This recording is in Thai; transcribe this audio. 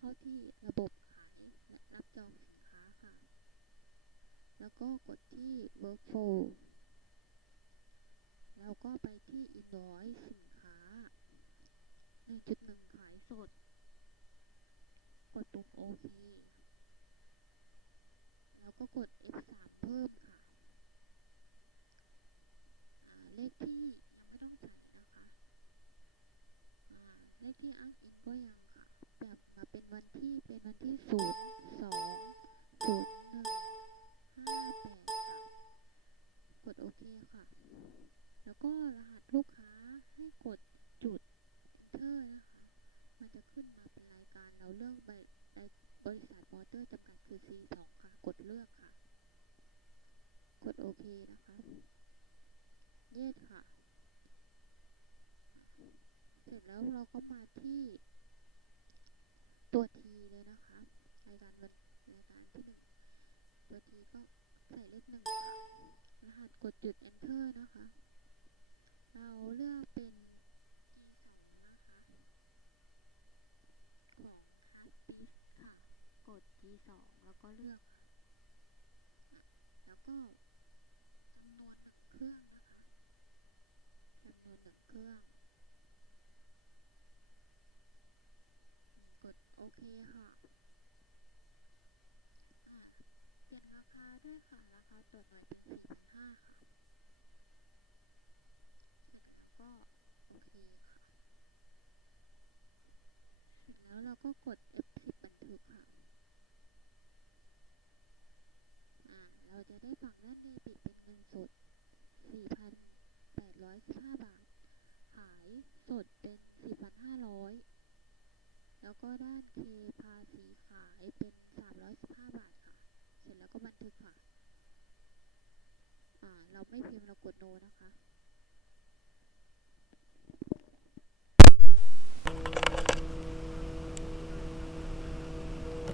ข้าที่ระบบขายและรับจองสินค้าค่ะ แล้วก็กดที่ workflow แล้วก็ไปที่ invoice สินค้า1.1ขายสด กดปุ่มโอเคแล้วก็กด F3 เพิ่มค่ะ เลขที่ยังไม่ต้องใส่นะคะ เลขที่อ้างอิงก็ยัง ค่ะแบบมาเป็นวันที่เป็นวันที่0 2 0 1 5 8ค่ะ กดโอเคค่ะ แล้วก็รหัสลูกค้าให้กดจุด enter นะคะ มันจะขึ้นมาเป็นรายการเราเลือกใบใบบริษัทมอเตอร์จำกัดคือ C2 ค่ะ กดเลือกค่ะ กดโอเคนะคะ เยสค่ะ เสร็จแล้วเราก็มาที่ ตัว T เลยนะคะรายการวันรายการที่หนึ่งตัว T ก็ใส่เลขหนึ่งค่ะรหัสกดจุด enter นะคะ เราเลือกเป็น G2 นะคะของ h a r d i s k ค่ะกด G2 แล้วก็เลือก แล้วก็จำนวนหนึ่งเครื่องนะคะจำนวนหนึ่งเครื่อง กดโอ เคค่ะอะเปลี่ยนราคาด้วยค่ะ ราคาต่อหน่วยเป็น4,500ค่ะเสร็จแล้วก็โอเคค่ะ แล้วเราก็กด F10 บันทึกค่ะ อ่า เราจะได้ฝั่งด้านเดบิตเป็นเงินสด 4,815 บาท ขายสดเป็น4,500แล้ว ก็ด้านเคภาษีขายเป็นสามร้อยสิบาทค่ะ เสร็จแล้วก็บันทึกค่ะ อ่า เราไม่พิมพ์เรากดโนนะคะ